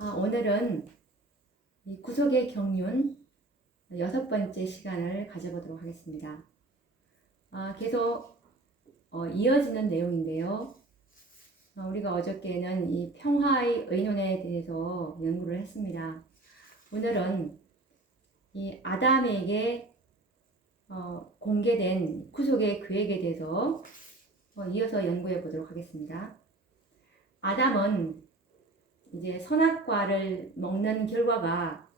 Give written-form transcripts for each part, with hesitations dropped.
오늘은 이 구속의 경륜 6번째 시간을 가져보도록 하겠습니다. 계속 이어지는 내용인데요. 우리가 어저께는 이 평화의 의논에 대해서 연구를 했습니다. 오늘은 이 아담에게 공개된 구속의 계획에 대해서 이어서 연구해 보도록 하겠습니다. 아담은 이제 선악과를 먹는 결과가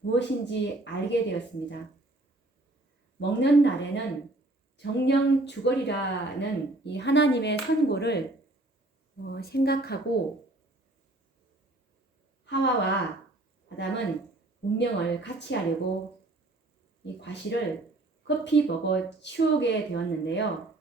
무엇인지 알게 되었습니다. 먹는 날에는 정령 죽으리라는 이 하나님의 선고를 생각하고 하와와 아담은 운명을 같이 하려고 이 과실을 급히 먹어 치우게 되었는데요.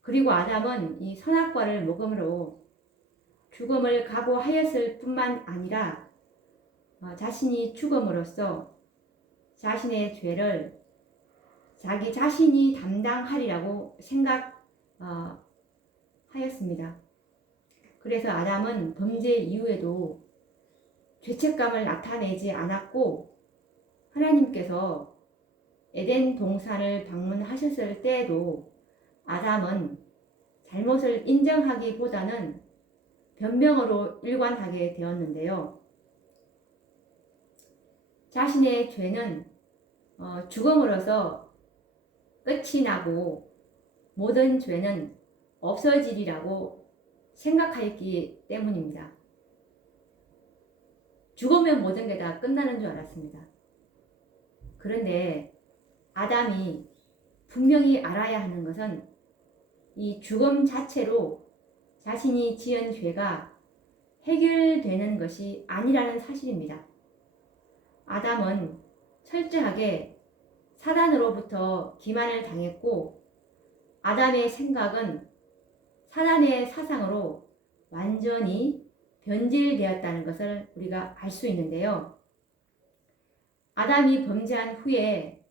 그리고 아담은 이 선악과를 먹음으로 죽음을 각오하였을 뿐만 아니라 자신이 죽음으로써 자신의 죄를 자기 자신이 담당하리라고 생각하였습니다. 그래서 아담은 범죄 이후에도 죄책감을 나타내지 않았고 하나님께서 에덴 동산을 방문하셨을 때에도 아담은 잘못을 인정하기보다는 변명으로 일관하게 되었는데요. 자신의 죄는 죽음으로써 끝이 나고 모든 죄는 없어지리라고 생각하였기 때문입니다. 죽으면 모든 게 다 끝나는 줄 알았습니다. 그런데 아담이 분명히 알아야 하는 것은 이 죽음 자체로 자신이 지은 죄가 해결되는 것이 아니라는 사실입니다. 아담은 철저하게 사단으로부터 기만을 당했고 아담의 생각은 사단의 사상으로 완전히 변질되었다는 것을 우리가 알 수 있는데요. 아담이 범죄한 후에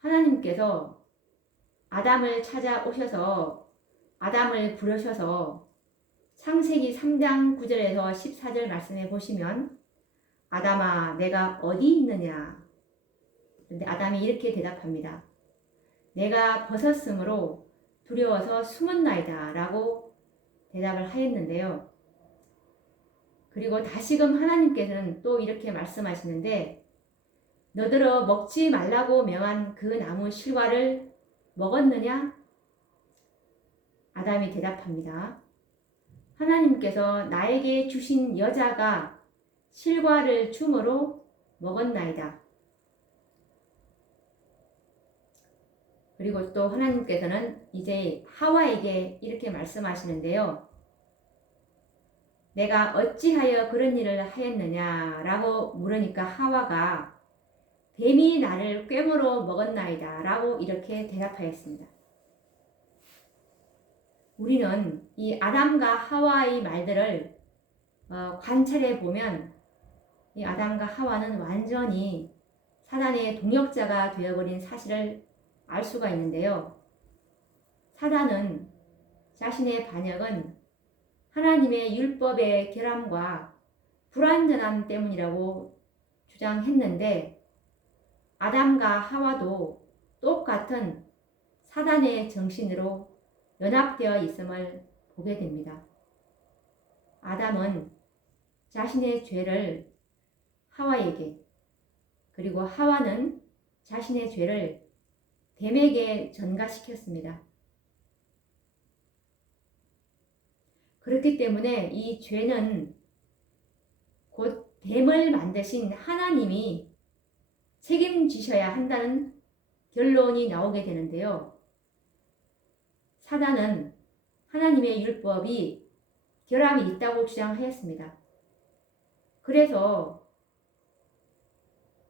하나님께서 아담을 찾아오셔서 아담을 부르셔서 창세기 3장 9절에서 14절 말씀해 보시면 아담아 내가 어디 있느냐? 그런데 아담이 이렇게 대답합니다. 내가 벗었으므로 두려워서 숨었나이다 라고 대답을 하였는데요. 그리고 다시금 하나님께서는 또 이렇게 말씀하시는데 너더러 먹지 말라고 명한 그 나무 실과를 먹었느냐? 아담이 대답합니다. 하나님께서 나에게 주신 여자가 실과를 줌으로 먹었나이다. 그리고 또 하나님께서는 이제 하와에게 이렇게 말씀하시는데요. 내가 어찌하여 그런 일을 하였느냐 라고 물으니까 하와가 뱀이 나를 꿰물어 먹었나이다 라고 이렇게 대답하였습니다. 우리는 이 아담과 하와의 말들을 관찰해 보면 이 아담과 하와는 완전히 사단의 동역자가 되어버린 사실을 알 수가 있는데요. 사단은 자신의 반역은 하나님의 율법의 결함과 불완전함 때문이라고 주장했는데 아담과 하와도 똑같은 사단의 정신으로 연합되어 있음을 보게 됩니다. 아담은 자신의 죄를 하와에게 그리고 하와는 자신의 죄를 뱀에게 전가시켰습니다. 그렇기 때문에 이 죄는 곧 뱀을 만드신 하나님이 책임지셔야 한다는 결론이 나오게 되는데요. 사단은 하나님의 율법이 결함이 있다고 주장하였습니다. 그래서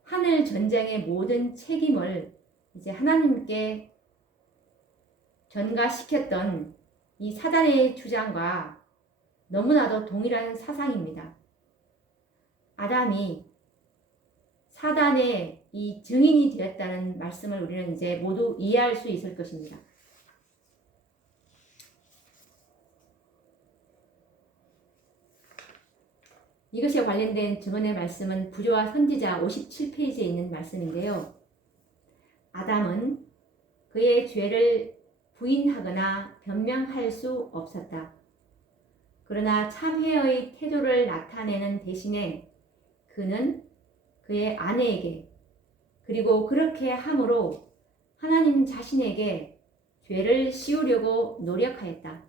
하늘 전쟁의 모든 책임을 이제 하나님께 전가시켰던 이 사단의 주장과 너무나도 동일한 사상입니다. 아담이 사단의 이 증인이 되었다는 말씀을 우리는 이제 모두 이해할 수 있을 것입니다. 이것에 관련된 증언의 말씀은 부조와 선지자 57페이지에 있는 말씀인데요. 아담은 그의 죄를 부인하거나 변명할 수 없었다. 그러나 참회의 태도를 나타내는 대신에 그는 그의 아내에게 그리고 그렇게 함으로 하나님 자신에게 죄를 씌우려고 노력하였다.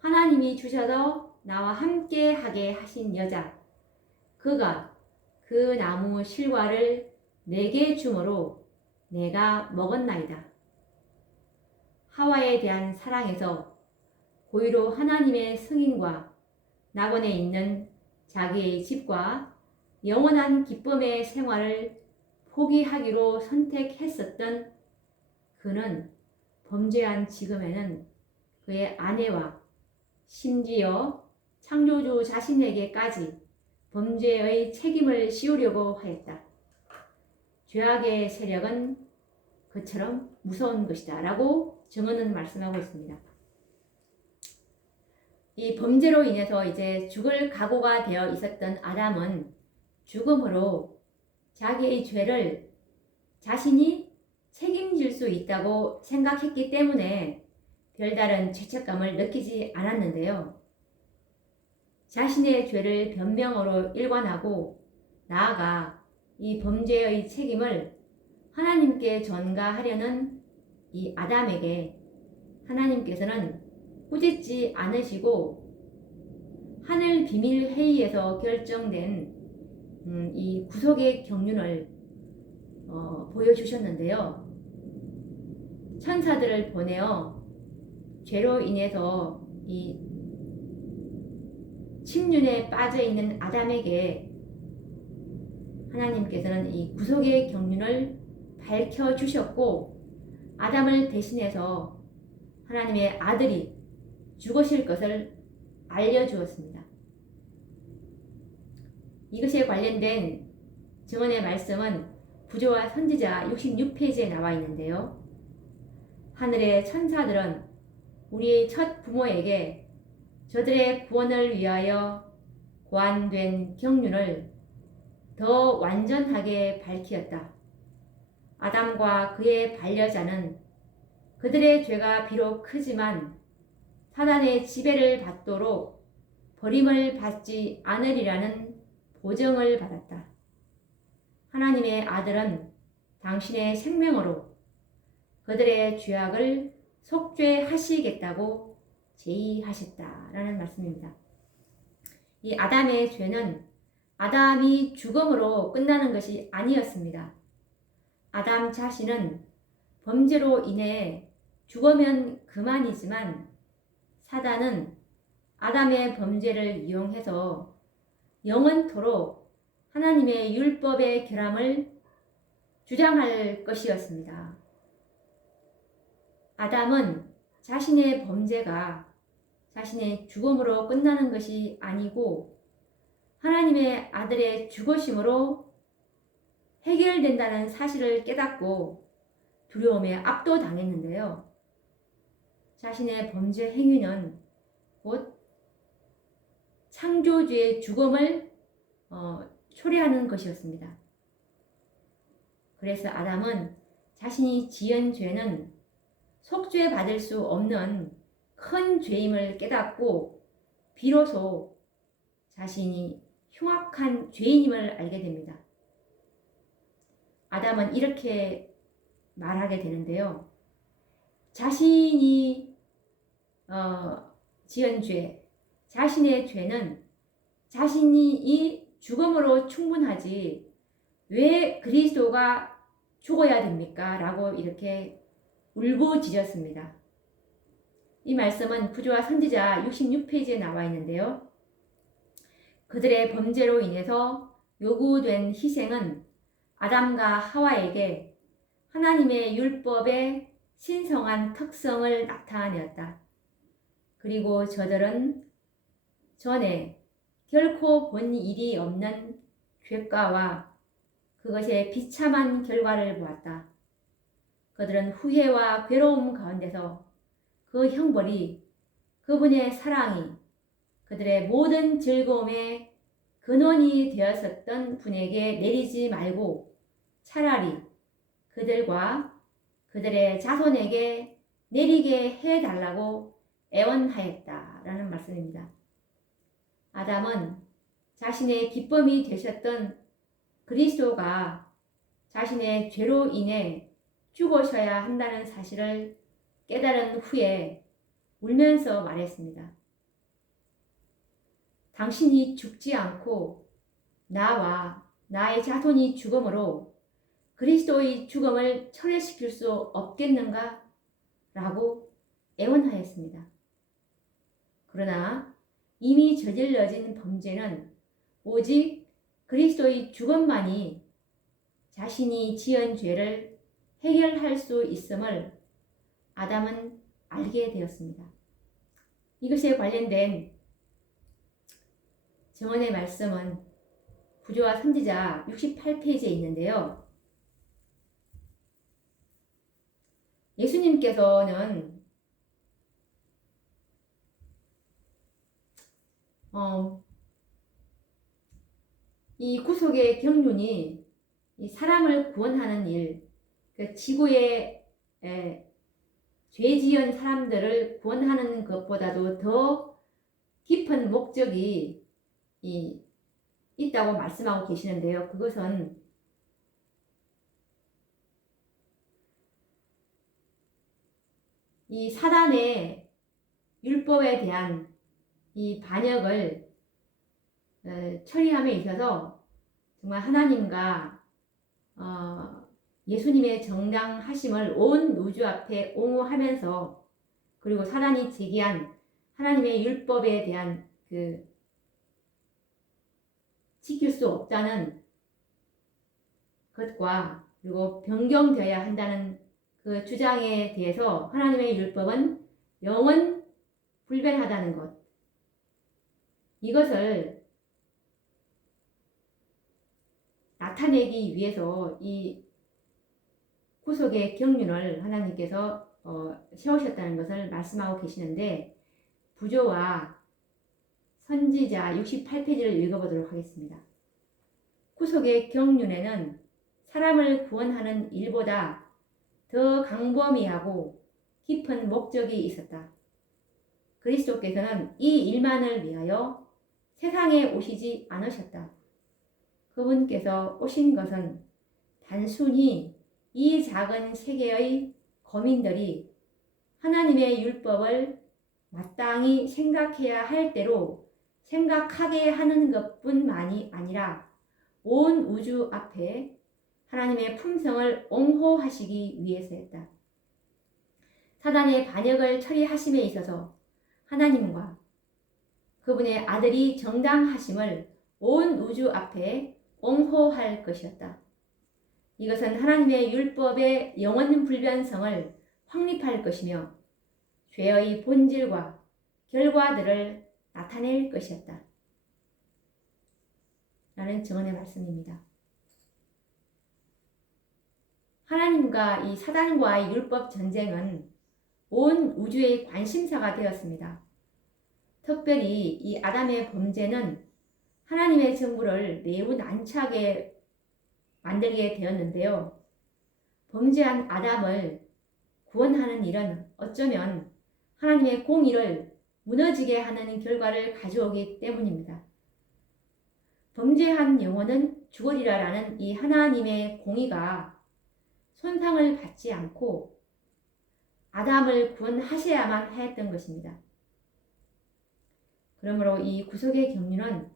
하나님이 주셔서 나와 함께 하게 하신 여자, 그가 그 나무 실과를 내게 주므로 내가 먹었나이다. 하와에 대한 사랑에서 고의로 하나님의 승인과 낙원에 있는 자기의 집과 영원한 기쁨의 생활을 포기하기로 선택했었던 그는 범죄한 지금에는 그의 아내와 심지어 창조주 자신에게까지 범죄의 책임을 씌우려고 하였다. 죄악의 세력은 그처럼 무서운 것이다 라고 증언은 말씀하고 있습니다. 이 범죄로 인해서 이제 죽을 각오가 되어 있었던 아담은 죽음으로 자기의 죄를 자신이 책임질 수 있다고 생각했기 때문에 별다른 죄책감을 느끼지 않았는데요. 자신의 죄를 변명으로 일관하고 나아가 이 범죄의 책임을 하나님께 전가하려는 이 아담에게 하나님께서는 꾸짖지 않으시고 하늘 비밀 회의에서 결정된 이 구속의 경륜을 보여주셨는데요. 천사들을 보내어 죄로 인해서 이 침륜에 빠져 있는 아담에게 하나님께서는 이 구속의 경륜을 밝혀주셨고 아담을 대신해서 하나님의 아들이 죽으실 것을 알려주었습니다. 이것에 관련된 증언의 말씀은 부조와 선지자 66페이지에 나와 있는데요. 하늘의 천사들은 우리의 첫 부모에게 저들의 구원을 위하여 고안된 경륜을 더 완전하게 밝히었다. 아담과 그의 반려자는 그들의 죄가 비록 크지만 사단의 지배를 받도록 버림을 받지 않으리라는 보증을 받았다. 하나님의 아들은 당신의 생명으로 그들의 죄악을 속죄하시겠다고 제의하셨다라는 말씀입니다. 이 아담의 죄는 아담이 죽음으로 끝나는 것이 아니었습니다. 아담 자신은 범죄로 인해 죽으면 그만이지만 사단은 아담의 범죄를 이용해서 영원토록 하나님의 율법의 결함을 주장할 것이었습니다. 아담은 자신의 범죄가 자신의 죽음으로 끝나는 것이 아니고 하나님의 아들의 죽으심으로 해결된다는 사실을 깨닫고 두려움에 압도당했는데요. 자신의 범죄 행위는 곧 창조주의 죽음을 초래하는 것이었습니다. 그래서 아담은 자신이 지은 죄는 속죄받을 수 없는 큰 죄임을 깨닫고 비로소 자신이 흉악한 죄인임을 알게 됩니다. 아담은 이렇게 말하게 되는데요. 자신이 지은 죄, 자신의 죄는 자신이 이 죽음으로 충분하지 왜 그리스도가 죽어야 됩니까? 라고 이렇게 울부짖었습니다. 이 말씀은 부조와 선지자 66페이지에 나와 있는데요. 그들의 범죄로 인해서 요구된 희생은 아담과 하와에게 하나님의 율법의 신성한 특성을 나타내었다. 그리고 저들은 전에 결코 본 일이 없는 죄가와 그것의 비참한 결과를 보았다. 그들은 후회와 괴로움 가운데서 그 형벌이 그분의 사랑이 그들의 모든 즐거움에 근원이 되었었던 분에게 내리지 말고 차라리 그들과 그들의 자손에게 내리게 해달라고 애원하였다라는 말씀입니다. 아담은 자신의 기쁨이 되셨던 그리스도가 자신의 죄로 인해 죽으셔야 한다는 사실을 깨달은 후에 울면서 말했습니다. 당신이 죽지 않고 나와 나의 자손이 죽음으로 그리스도의 죽음을 철회시킬 수 없겠는가? 라고 애원하였습니다. 그러나 이미 저질러진 범죄는 오직 그리스도의 죽음만이 자신이 지은 죄를 해결할 수 있음을 아담은 알게 되었습니다. 이것에 관련된 증언의 말씀은 부조와 선지자 68페이지에 있는데요. 예수님께서는 이 구속의 경륜이 이 사람을 구원하는 일, 그 지구에 죄 지은 사람들을 구원하는 것보다도 더 깊은 목적이 있다고 말씀하고 계시는데요. 그것은 이 사단의 율법에 대한 이 반역을 처리함에 있어서 정말 하나님과 예수님의 정당하심을 온 우주 앞에 옹호하면서 그리고 사단이 제기한 하나님의 율법에 대한 그 지킬 수 없다는 것과 그리고 변경되어야 한다는 그 주장에 대해서 하나님의 율법은 영원 불변하다는 것, 이것을 나타내기 위해서 이 구속의 경륜을 하나님께서 세우셨다는 것을 말씀하고 계시는데, 부조와 선지자 68페이지를 읽어보도록 하겠습니다. 구속의 경륜에는 사람을 구원하는 일보다 더 광범위하고 깊은 목적이 있었다. 그리스도께서는 이 일만을 위하여 세상에 오시지 않으셨다. 그분께서 오신 것은 단순히 이 작은 세계의 거민들이 하나님의 율법을 마땅히 생각해야 할 대로 생각하게 하는 것뿐만이 아니라 온 우주 앞에 하나님의 품성을 옹호하시기 위해서였다. 사단의 반역을 처리하심에 있어서 하나님과 그분의 아들이 정당하심을 온 우주 앞에 옹호할 것이었다. 이것은 하나님의 율법의 영원 불변성을 확립할 것이며 죄의 본질과 결과들을 나타낼 것이었다. 라는 증언의 말씀입니다. 하나님과 이 사단과의 율법 전쟁은 온 우주의 관심사가 되었습니다. 특별히 이 아담의 범죄는 하나님의 정부를 매우 난처하게 만들게 되었는데요. 범죄한 아담을 구원하는 일은 어쩌면 하나님의 공의를 무너지게 하는 결과를 가져오기 때문입니다. 범죄한 영혼은 죽으리라라는 이 하나님의 공의가 손상을 받지 않고 아담을 구원하셔야만 하였던 것입니다. 그러므로 이 구속의 경륜은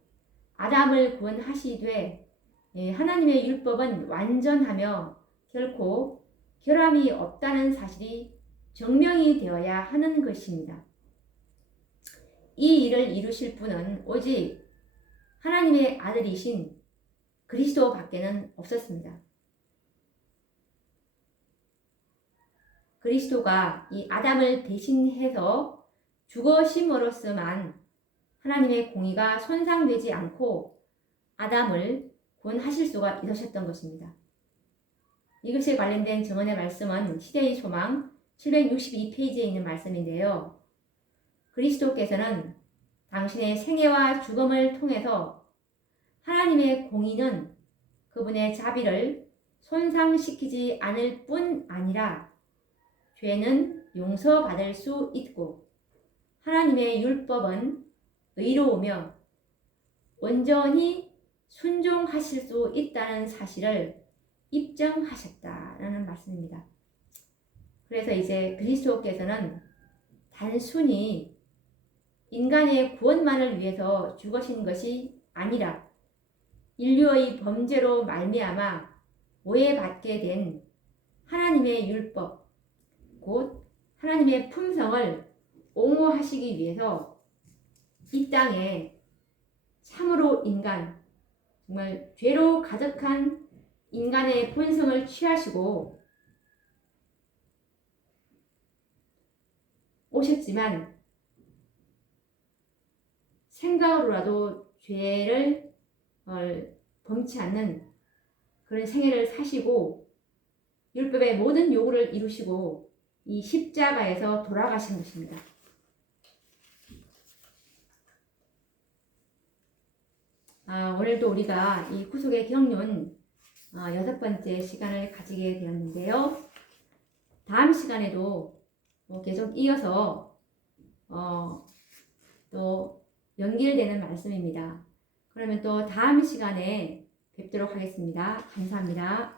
아담을 구원하시되 하나님의 율법은 완전하며 결코 결함이 없다는 사실이 증명이 되어야 하는 것입니다. 이 일을 이루실 분은 오직 하나님의 아들이신 그리스도 밖에는 없었습니다. 그리스도가 이 아담을 대신해서 죽으심으로써만 하나님의 공의가 손상되지 않고 아담을 구원하실 수가 있으셨던 것입니다. 이것에 관련된 증언의 말씀은 시대의 소망 762페이지에 있는 말씀인데요. 그리스도께서는 당신의 생애와 죽음을 통해서 하나님의 공의는 그분의 자비를 손상시키지 않을 뿐 아니라 죄는 용서받을 수 있고 하나님의 율법은 의로우며 온전히 순종하실 수 있다는 사실을 입증하셨다라는 말씀입니다. 그래서 이제 그리스도께서는 단순히 인간의 구원만을 위해서 죽으신 것이 아니라 인류의 범죄로 말미암아 오해받게 된 하나님의 율법, 곧 하나님의 품성을 옹호하시기 위해서 이 땅에 참으로 인간, 정말 죄로 가득한 인간의 본성을 취하시고 오셨지만 생각으로라도 죄를 범치 않는 그런 생애를 사시고 율법의 모든 요구를 이루시고 이 십자가에서 돌아가신 것입니다. 오늘도 우리가 이 구속의 경륜 6번째 시간을 가지게 되었는데요. 다음 시간에도 계속 이어서 또 연결되는 말씀입니다. 그러면 또 다음 시간에 뵙도록 하겠습니다. 감사합니다.